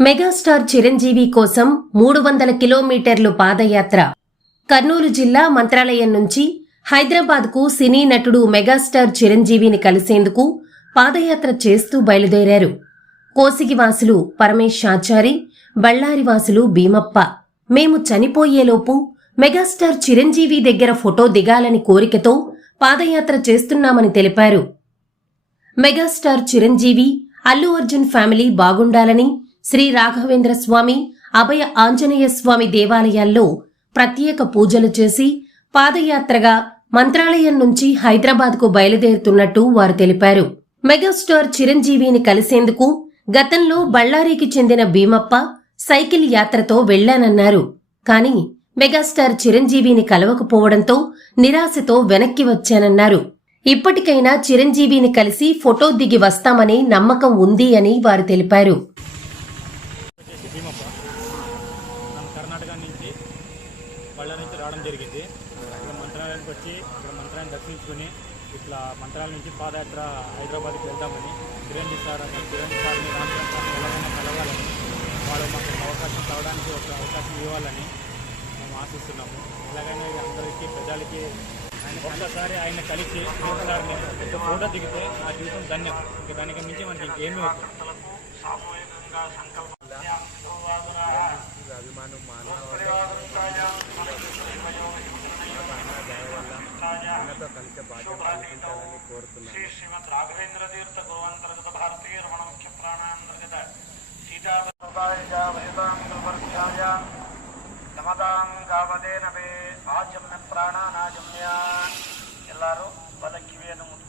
Megastar Chiranjeevi కోసం మూడు వందల కిలోమీటర్లు పాదయాత్ర. కర్నూలు జిల్లా మంత్రాలయం నుంచి హైదరాబాద్కు సినీ నటుడు మెగాస్టార్ చిరంజీవిని కలిసేందుకు పాదయాత్ర చేస్తూ బయలుదేరారు. కోసిగివాసులు పరమేశ్ ఆచారి బళ్ళారివాసులు భీమప్ప. మేము చనిపోయేలోపు మెగాస్టార్ చిరంజీవి దగ్గర ఫోటో దిగాలని కోరికతో పాదయాత్ర చేస్తున్నామని తెలిపారు. మెగాస్టార్ చిరంజీవి అల్లు అర్జున్ ఫ్యామిలీ బాగుండాలని శ్రీ రాఘవేంద్ర స్వామి అభయ ఆంజనేయ స్వామి దేవాలయాల్లో ప్రత్యేక పూజలు చేసి పాదయాత్రగా మంత్రాలయం నుంచి హైదరాబాద్కు బయలుదేరుతున్నట్టు వారు తెలిపారు. మెగాస్టార్ చిరంజీవిని కలిసేందుకు గతంలో బళ్ళారికి చెందిన భీమప్ప సైకిల్ యాత్రతో వెళ్ళానన్నారు కానీ మెగాస్టార్ చిరంజీవిని కలవకపోవడంతో నిరాశతో వెనక్కి వచ్చానన్నారు. ఇప్పటికైనా చిరంజీవిని కలిసి ఫోటో దిగి వస్తామని నమ్మకం ఉంది అని వారు తెలిపారు. కర్ణాటక నుంచి నుంచి రావడం జరిగింది. ఇక్కడ మంత్రాలయానికి వచ్చి ఇక్కడ దర్శించుకుని ఇట్లా నుంచి పాదయాత్ర హైదరాబాద్కి సార్ సార్ని రామచంద్ర సార్ని ఎలాగైనా కలవాలని వాళ్ళు మాకు అవకాశం కావడానికి ఒక అవకాశం ఇవ్వాలని మేము ఆశిస్తున్నాము. ఎలాగైనా ఇది అందరికీ ప్రజలకి ఆయన ఒక్కసారి ఆయన కలిసి ఒకసారి నేను ఒక ఫోటో దిగితే నా జీవితం ధన్యం. ఇంకా దానికి మించి మనకి ఇంకేమీ అభిమానం మానవ కలిసే బాధ్యత కోరుతున్నాను శ్రీ శ్రీమద్ రాఘవేంద్ర తీర్థ గోవంతర్గత భారతీయ రమణ ముఖ్య ప్రాణాంతర్గత ಸಮತಾಂ ಕಾಮದೇನವೇ ಆಚಮ್ಯ ಪ್ರಾಣಾನಾಚಮ್ಯ ಎಲ್ಲರೂ ಬಲಕ್ಕಿವೆ ಎನ್ನುವುದು